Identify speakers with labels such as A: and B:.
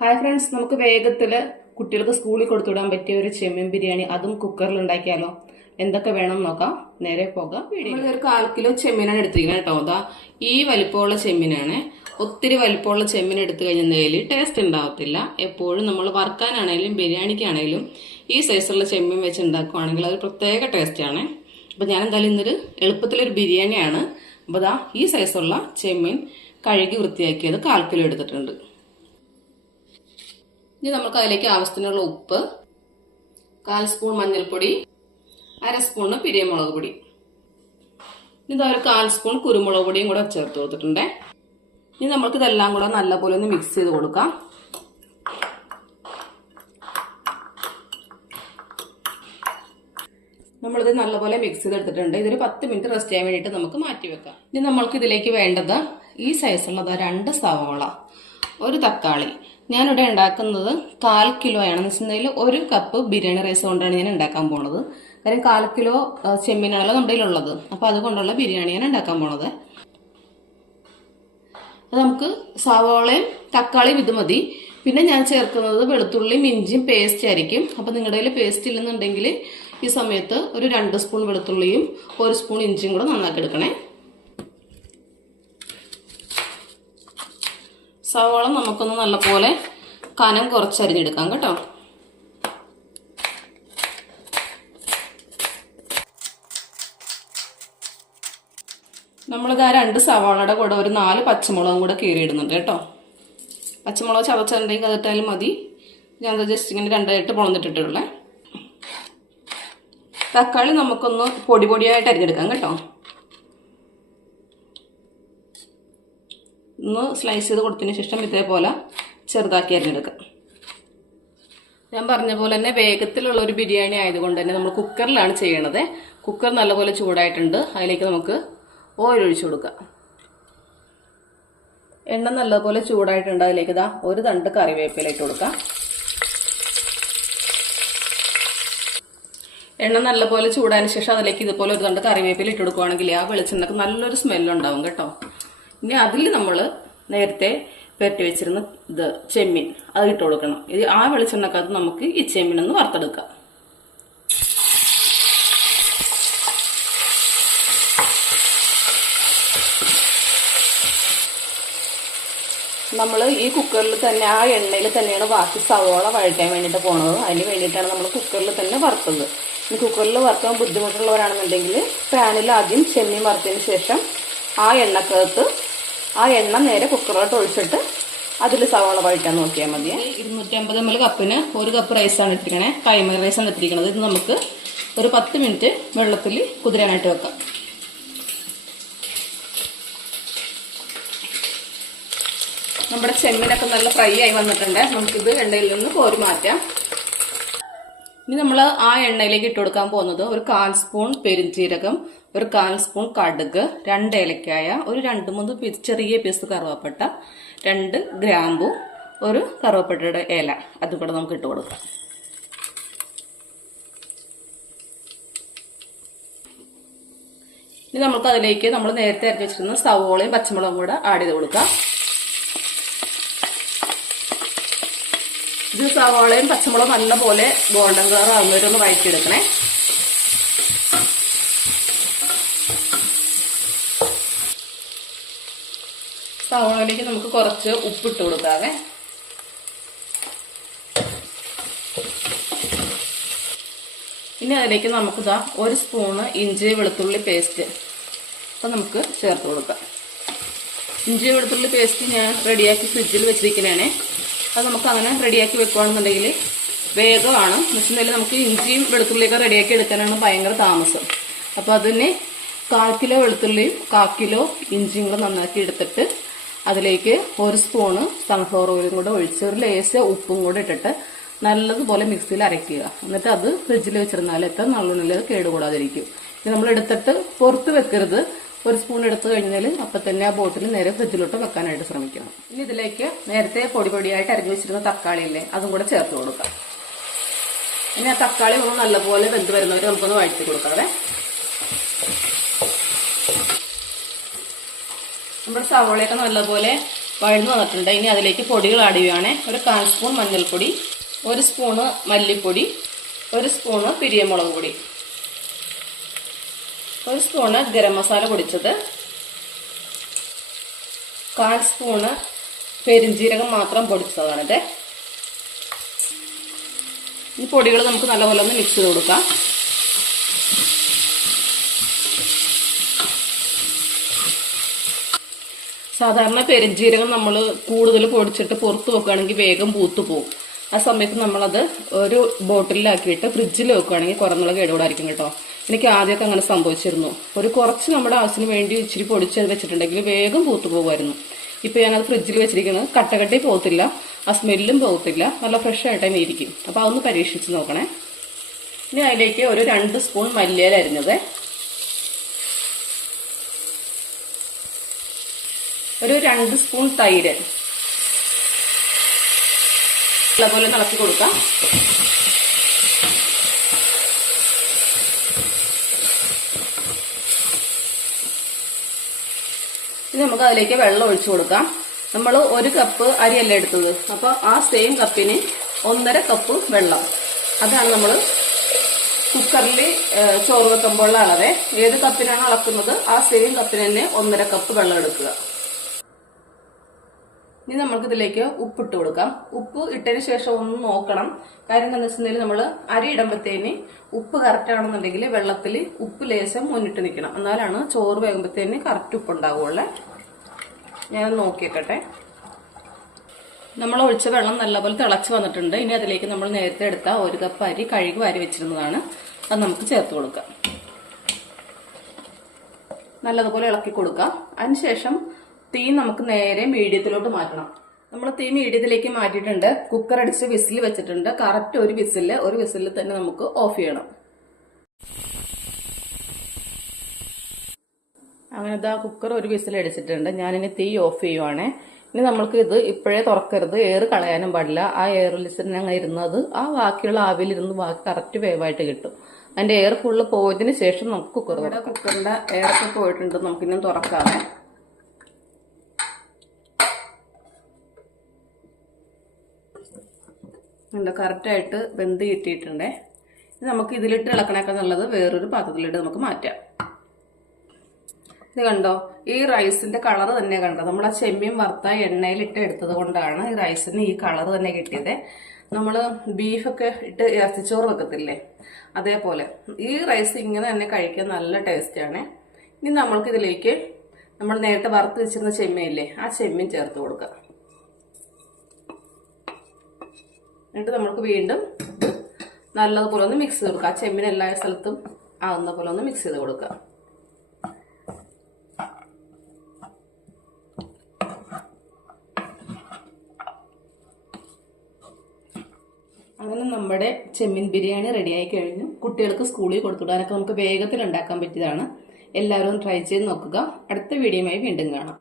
A: Hi friends നമുക്ക് വേഗത്തിൽ കുട്ടികൾക്ക് സ്കൂളിൽ കൊടുത്തുവിടാൻ പറ്റിയ ഒരു ചെമ്മീൻ ബിരിയാണി അതും കുക്കറിൽ ഉണ്ടാക്കിയാലോ? എന്തൊക്കെ വേണം നോക്കാം. നേരെ പോകാം നമ്മൾ ഒരു കാൽ കിലോ ചെമ്മീനാണ് എടുത്തിരിക്കുന്നത് കേട്ടോ. അതാ ഈ വലിപ്പമുള്ള ചെമ്മീനാണ്. ഒത്തിരി വലിപ്പമുള്ള ചെമ്മീൻ എടുത്തു കഴിഞ്ഞാൽ ടേസ്റ്റ് ഉണ്ടാവത്തില്ല. എപ്പോഴും നമ്മൾ വറുക്കാനാണെങ്കിലും ബിരിയാണിക്കാണെങ്കിലും ഈ സൈസുള്ള ചെമ്മീൻ വെച്ച് ഉണ്ടാക്കുവാണെങ്കിൽ അത് പ്രത്യേക ടേസ്റ്റാണ് അപ്പം ഞാൻ എന്തായാലും ഇന്നൊരു എളുപ്പത്തിലൊരു ബിരിയാണിയാണ്. അപ്പോൾ ദാ ഈ സൈസുള്ള ചെമ്മീൻ കഴുകി വൃത്തിയാക്കിയത് കാൽ കിലോ എടുത്തിട്ടുണ്ട്. ഇനി നമുക്ക് അതിലേക്ക് ആവശ്യത്തിനുള്ള ഉപ്പ് കാൽ സ്പൂൺ മഞ്ഞൾപ്പൊടി അര സ്പൂണ് പിരിയമുളക് പൊടി. ഇതാ ഒരു കാൽ സ്പൂൺ കുരുമുളക് പൊടിയും കൂടെ ചേർത്ത് കൊടുത്തിട്ടുണ്ട്. ഇനി നമുക്ക് ഇതെല്ലാം കൂടെ നല്ലപോലെ ഒന്ന് മിക്സ് ചെയ്ത് കൊടുക്കാം. നമ്മളിത് നല്ലപോലെ മിക്സ് ചെയ്തെടുത്തിട്ടുണ്ട്. ഇതൊരു പത്ത് മിനിറ്റ് റെസ്റ്റ് ചെയ്യാൻ വേണ്ടിയിട്ട് നമുക്ക് മാറ്റി വെക്കാം. ഇനി നമ്മൾക്ക് ഇതിലേക്ക് വേണ്ടത് ഈ സൈസുള്ളത് രണ്ട് സവാള ഒരു തക്കാളി ഞാനിവിടെ ഉണ്ടാക്കുന്നത് കാൽ കിലോ ആണ്. എന്ന് വെച്ചിട്ടുണ്ടെങ്കിൽ ഒരു കപ്പ് ബിരിയാണി റൈസ് കൊണ്ടാണ് ഞാൻ ഉണ്ടാക്കാൻ പോണത്. കാര്യം കാൽ കിലോ ചെമ്മീനാണല്ലോ നമ്മുടെ ഉള്ളത് അപ്പോൾ അതുകൊണ്ടുള്ള ബിരിയാണിയാണ് ഉണ്ടാക്കാൻ പോണത്. അത് നമുക്ക് സവാളയും തക്കാളിയും ഇത് മതി. പിന്നെ ഞാൻ ചേർക്കുന്നത് വെളുത്തുള്ളിയും ഇഞ്ചിയും പേസ്റ്റ് ആയിരിക്കും. അപ്പോൾ നിങ്ങളുടെ കയ്യിൽ പേസ്റ്റ് ഇല്ലെന്നുണ്ടെങ്കിൽ ഈ സമയത്ത് ഒരു രണ്ട് സ്പൂൺ വെളുത്തുള്ളിയും ഒരു സ്പൂൺ ഇഞ്ചിയും കൂടെ നന്നാക്കി എടുക്കണേ. സവാള നമുക്കൊന്ന് നല്ലപോലെ കനം കുറച്ചരിഞ്ഞെടുക്കാം കേട്ടോ. നമ്മളിത് ആ രണ്ട് സവാളയുടെ കൂടെ ഒരു നാല് പച്ചമുളകും കൂടെ കീറിയിടുന്നുണ്ട് കേട്ടോ. പച്ചമുളക് ചതച്ചിട്ടുണ്ടെങ്കിൽ അതിട്ടാലും മതി. ഞാൻ ജസ്റ്റ് ഇങ്ങനെ രണ്ടായിട്ട് പൊളന്നിട്ടിട്ടുള്ളേ. തക്കാളി നമുക്കൊന്ന് പൊടി പൊടിയായിട്ട് അരിഞ്ഞെടുക്കാം കേട്ടോ. ഒന്ന് സ്ലൈസ് ചെയ്ത് കൊടുത്തതിന് ശേഷം ഇതേപോലെ ചെറുതാക്കി അരിഞ്ഞെടുക്കാം ഞാൻ പറഞ്ഞ പോലെ തന്നെ വേഗത്തിലുള്ള ഒരു ബിരിയാണി ആയതുകൊണ്ട് തന്നെ നമ്മൾ കുക്കറിലാണ് ചെയ്യണത്. കുക്കർ നല്ലപോലെ ചൂടായിട്ടുണ്ട്. അതിലേക്ക് നമുക്ക് ഓയിൽ ഒഴിച്ചു കൊടുക്കാം. എണ്ണ നല്ലപോലെ ചൂടായിട്ടുണ്ട്. അതിലേക്ക് ഇതാ ഒരു തണ്ട് കറിവേപ്പിലേക്ക് കൊടുക്കാം. എണ്ണ നല്ലപോലെ ചൂടായതിനു ശേഷം അതിലേക്ക് ഇതുപോലെ ഒരു തണ്ട് കറിവേപ്പില ഇട്ട് കൊടുക്കുവാണെങ്കിൽ ആ വെളിച്ചെണ്ണക്ക് നല്ലൊരു സ്മെല്ലുണ്ടാവും കേട്ടോ. ഇനി അതിൽ നമ്മൾ നേരത്തെ പെരട്ടി വെച്ചിരുന്ന ഇത് ചെമ്മീൻ അത് ഇട്ട് കൊടുക്കണം. ഇത് ആ വെളിച്ചെണ്ണക്കകത്ത് നമുക്ക് ഈ ചെമ്മീൻ ഒന്ന് വറുത്തെടുക്കാം. നമ്മൾ ഈ കുക്കറിൽ തന്നെ ആ എണ്ണയിൽ തന്നെയാണ് ബാക്കി സവോള വഴറ്റാൻ വേണ്ടിയിട്ട് പോണത്. അതിന് വേണ്ടിയിട്ടാണ് നമ്മൾ കുക്കറിൽ തന്നെ വറുത്തത്. ഈ കുക്കറിൽ വറുക്കാൻ ബുദ്ധിമുട്ടുള്ളവരാണെന്നുണ്ടെങ്കിൽ പാനിൽ ആദ്യം ചെമ്മീൻ വറുത്തതിന് ശേഷം ആ എണ്ണക്കകത്ത് ആ എണ്ണ നേരെ കുക്കറിലോട്ട് ഒഴിച്ചിട്ട് അതിൽ സവാള വഴറ്റാൻ നോക്കിയാൽ മതി ഇരുന്നൂറ്റി അമ്പത് എം എൽ കപ്പിന് ഒരു കപ്പ് റൈസാണ് ഇട്ടിരിക്കണേ. കൈമ റൈസാണ് ഇട്ടിരിക്കണത്. ഇത് നമുക്ക് ഒരു പത്ത് മിനിറ്റ് വെള്ളത്തിൽ കുതിരാനായിട്ട് വെക്കാം. നമ്മുടെ ചെമ്മീനൊക്കെ നല്ല ഫ്രൈ ആയി വന്നിട്ടുണ്ട്. നമുക്കിത് എണ്ണയിൽ നിന്ന് കോരി മാറ്റാം. ഇനി നമ്മൾ ആ എണ്ണയിലേക്ക് ഇട്ട് കൊടുക്കാൻ പോകുന്നത് ഒരു കാൽ സ്പൂൺ പെരുംജീരകം ഒരു കാൽ സ്പൂൺ കടുക് രണ്ട് ഏലക്കായ ഒരു രണ്ട് മൂന്ന് പീസ് ചെറിയ പീസ് കറുവപ്പട്ട രണ്ട് ഗ്രാമ്പു ഒരു കറുവപ്പട്ടയുടെ ഇല. അതും കൂടെ നമുക്ക് ഇട്ട് കൊടുക്കാം. ഇനി നമുക്ക് അതിലേക്ക് നമ്മൾ നേരത്തെ അരച്ച് വെച്ചിരുന്ന സവോളയും പച്ചമുളകും കൂടെ ആഡ് ചെയ്ത് കൊടുക്കാം. ഇത് സവാളയും പച്ചമുളകും നല്ലപോലെ ഗോൾഡൻ കളർ ആകുന്നവരൊന്ന് വഴറ്റിയെടുക്കണേ. സവാളയിലേക്ക് നമുക്ക് കുറച്ച് ഉപ്പിട്ട് കൊടുക്കാവേ. ഇനി അതിലേക്ക് നമുക്കിതാ ഒരു സ്പൂണ് ഇഞ്ചി വെളുത്തുള്ളി പേസ്റ്റ് അപ്പം നമുക്ക് ചേർത്ത് കൊടുക്കാം. ഇഞ്ചി വെളുത്തുള്ളി പേസ്റ്റ് ഞാൻ റെഡിയാക്കി ഫ്രിഡ്ജിൽ വെച്ചിരിക്കുന്നതാണേ അത് നമുക്ക് അങ്ങനെ റെഡിയാക്കി വെക്കുകയാണെന്നുണ്ടെങ്കിൽ വേഗമാണ്. വെച്ചിട്ടുണ്ടെങ്കിൽ നമുക്ക് ഇഞ്ചിയും വെളുത്തുള്ളിയൊക്കെ റെഡിയാക്കി എടുക്കാനാണ് ഭയങ്കര താമസം. അപ്പോൾ അതിന് കാൽ കിലോ വെളുത്തുള്ളിയും കാൽ കിലോ ഇഞ്ചിയും കൂടെ നന്നാക്കി എടുത്തിട്ട് അതിലേക്ക് ഒരു സ്പൂണ് സൺഫ്ലവർ ഓയിലും കൂടെ ഒഴിച്ച് ഒരു ലേശ ഉപ്പും കൂടെ ഇട്ടിട്ട് നല്ലതുപോലെ മിക്സിയിൽ അരയ്ക്കുക. എന്നിട്ട് അത് ഫ്രിഡ്ജിൽ വെച്ചിരുന്നാൽ എത്ര നല്ലോണം അത് കേടുകൂടാതിരിക്കും. ഇത് നമ്മൾ എടുത്തിട്ട് പുറത്ത് വെക്കരുത്. ഒരു സ്പൂൺ എടുത്തു കഴിഞ്ഞാൽ അപ്പം തന്നെ ആ ബോട്ടിൽ നേരെ ഫ്രിഡ്ജിലോട്ട് വെക്കാനായിട്ട് ശ്രമിക്കണം. ഇനി ഇതിലേക്ക് നേരത്തെ പൊടി പൊടിയായിട്ട് അരിഞ്ഞു വെച്ചിരുന്ന തക്കാളി ഇല്ലേ അതും കൂടെ ചേർത്ത് കൊടുക്കാം. ഇനി ആ തക്കാളി ഒന്ന് നല്ലപോലെ വെന്ത് വരുന്നവർ നമുക്കൊന്ന് വഴറ്റി കൊടുക്കാവേ. നമ്മുടെ സവോളയൊക്കെ നല്ലപോലെ വഴന്നു വന്നിട്ടുണ്ട്. ഇനി അതിലേക്ക് പൊടികൾ ആഡ് ചെയ്യുകയാണെ ഒരു കാൽ സ്പൂൺ മഞ്ഞൾപ്പൊടി ഒരു സ്പൂണ് മല്ലിപ്പൊടി ഒരു സ്പൂണ് പിരിയമുളക് പൊടി. ഒരു സ്പൂണ് ഗരം മസാല പൊടിച്ചത്. കാൽ സ്പൂണ് പെരിഞ്ജീരകം മാത്രം പൊടിച്ചതാണിത്. ഈ പൊടികൾ നമുക്ക് നല്ലപോലെ ഒന്ന് മിക്സ് ചെയ്ത് കൊടുക്കാം. സാധാരണ പെരിഞ്ജീരകം നമ്മൾ കൂടുതൽ പൊടിച്ചിട്ട് പുറത്ത് വെക്കുകയാണെങ്കിൽ വേഗം പൂത്തു പോകും ആ സമയത്ത് നമ്മളത് ഒരു ബോട്ടിലാക്കിയിട്ട് ഫ്രിഡ്ജിൽ വെക്കുകയാണെങ്കിൽ കുറഞ്ഞുള്ള കേടുകൂടായിരിക്കും കേട്ടോ. എനിക്ക് ആദ്യമൊക്കെ അങ്ങനെ സംഭവിച്ചിരുന്നു. ഒരു കുറച്ച് നമ്മുടെ ആവശ്യത്തിന് വേണ്ടി ഇച്ചിരി പൊടിച്ച് വെച്ചിട്ടുണ്ടെങ്കിൽ വേഗം പൂത്തു പോകുമായിരുന്നു. ഇപ്പോൾ ഞാനത് ഫ്രിഡ്ജിൽ വെച്ചിരിക്കുന്നത് കട്ടകട്ടി പോകത്തില്ല. ആ സ്മെല്ലും പോകത്തില്ല. നല്ല ഫ്രഷ് ആയിട്ട് തന്നെ ഇരിക്കും അപ്പോൾ അതൊന്ന് പരീക്ഷിച്ച് നോക്കണേ. ഇനി അതിലേക്ക് ഒരു രണ്ട് സ്പൂൺ മല്ലിയില അരിഞ്ഞത്. ഒരു രണ്ട് സ്പൂൺ തൈര്. നല്ലപോലെ ഇളക്കി കൊടുക്കാം ഇനി നമുക്ക് അതിലേക്ക് വെള്ളം ഒഴിച്ചു കൊടുക്കാം. നമ്മൾ ഒരു കപ്പ് അരിയല്ല എടുത്തത്. അപ്പോൾ ആ സെയിം കപ്പിന് ഒന്നര കപ്പ് വെള്ളം. അതാണ് നമ്മൾ കുക്കറിൽ ചോറ് വെക്കുമ്പോഴുള്ള അളവ്. ഏത് കപ്പിനാണ് അളക്കുന്നത്? ആ സെയിം കപ്പിന് തന്നെ ഒന്നര കപ്പ് വെള്ളം എടുക്കുക. ഇനി നമുക്ക് ഇതിലേക്ക് ഉപ്പിട്ട് കൊടുക്കാം. ഉപ്പ് ഇട്ടതിന് ശേഷം ഒന്ന് നോക്കണം. കാര്യം എന്താണെന്ന് വെച്ചിട്ടുണ്ടെങ്കിൽ നമ്മൾ അരി ഇടുമ്പോഴത്തേന് ഉപ്പ് കറക്റ്റ് ആണെന്നുണ്ടെങ്കിൽ വെള്ളത്തിൽ ഉപ്പ് ലേശം മുന്നിട്ട് നിൽക്കണം. എന്നാലാണ് ചോറ് വേകുമ്പോഴത്തേന് കറക്റ്റ് ഉപ്പ് ഉണ്ടാവുള്ളേ ഞാൻ നോക്കിയേക്കട്ടെ. നമ്മൾ ഒഴിച്ച വെള്ളം നല്ലപോലെ തിളച്ച് വന്നിട്ടുണ്ട്. ഇനി അതിലേക്ക് നമ്മൾ നേരത്തെ എടുത്ത ഒരു കപ്പ് അരി കഴുകി വാരി വെച്ചിരുന്നതാണ്. അത് നമുക്ക് ചേർത്ത് കൊടുക്കാം. നല്ലതുപോലെ ഇളക്കി കൊടുക്കാം. അതിനുശേഷം തീ നമുക്ക് നേരെ മീഡിയത്തിലോട്ട് മാറ്റണം. നമ്മൾ തീ മീഡിയത്തിലേക്ക് മാറ്റിയിട്ടുണ്ട്. കുക്കർ അടിച്ച് വിസിൽ വെച്ചിട്ടുണ്ട്. കറക്റ്റ് ഒരു വിസിൽ ഒരു വിസിൽ തന്നെ നമുക്ക് ഓഫ് ചെയ്യണം. അങ്ങനെ ഇതാ കുക്കർ ഒരു വിസിൽ അടിച്ചിട്ടുണ്ട്. ഞാനിനി തീ ഓഫ് ചെയ്യുവാണേ. ഇനി നമ്മൾക്ക് ഇത് ഇപ്പോഴേ തുറക്കരുത്. എയർ കളയാനും പാടില്ല. ആ എയറിൽ ഞങ്ങൾ ഇരുന്നത് ആ ബാക്കിയുള്ള ആവിലിരുന്ന് ബാക്കി കറക്റ്റ് വേവായിട്ട് കിട്ടും. അതിന്റെ എയർ ഫുള്ള് പോയതിന് ശേഷം നമുക്ക് കുക്കർ കുക്കറിന്റെ കുക്കറിന്റെ എയർ ഒക്കെ പോയിട്ടുണ്ട്. നമുക്കിന്നും തുറക്കാമേ. ഉണ്ട് കറക്റ്റായിട്ട് വെന്ത് കിട്ടിയിട്ടുണ്ടേ. ഇത് നമുക്ക് ഇതിലിട്ട് ഇളക്കണേക്കാൾ നല്ലത് വേറൊരു പാത്രത്തിലിട്ട് നമുക്ക് മാറ്റാം. ഇത് കണ്ടോ? ഈ റൈസിന്റെ കളർ തന്നെ കണ്ടോ? നമ്മൾ ആ ചെമ്മീൻ വറുത്ത എണ്ണയിലിട്ട് എടുത്തത് കൊണ്ടാണ് ഈ റൈസിന് ഈ കളർ തന്നെ കിട്ടിയത്. നമ്മൾ ബീഫൊക്കെ ഇട്ട് ഇറച്ചിച്ചോറ് വെക്കത്തില്ലേ? അതേപോലെ. ഈ റൈസ് ഇങ്ങനെ തന്നെ കഴിക്കാൻ നല്ല ടേസ്റ്റാണ്. ഇനി നമ്മൾക്ക് ഇതിലേക്ക് നമ്മൾ നേരത്തെ വറുത്ത് വെച്ചിരുന്ന ചെമ്മീനില്ലേ ആ ചെമ്മീൻ ചേർത്ത് കൊടുക്കുക എന്നിട്ട് നമുക്ക് വീണ്ടും നല്ലതുപോലെ ഒന്ന് മിക്സ് ചെയ്ത് കൊടുക്കുക. ആ ചെമ്മീൻ എല്ലാ സ്ഥലത്തും ആകുന്ന പോലെ ഒന്ന് മിക്സ് ചെയ്ത് കൊടുക്കുക. അങ്ങനെ നമ്മുടെ ചെമ്മീൻ ബിരിയാണി റെഡിയായി കഴിഞ്ഞു. കുട്ടികൾക്ക് സ്കൂളിൽ കൊടുത്തുവിടാനൊക്കെ നമുക്ക് വേഗത്തിൽ ഉണ്ടാക്കാൻ പറ്റിയതാണ്. എല്ലാവരും ട്രൈ ചെയ്ത് നോക്കുക. അടുത്ത വീഡിയോയുമായി വീണ്ടും കാണാം.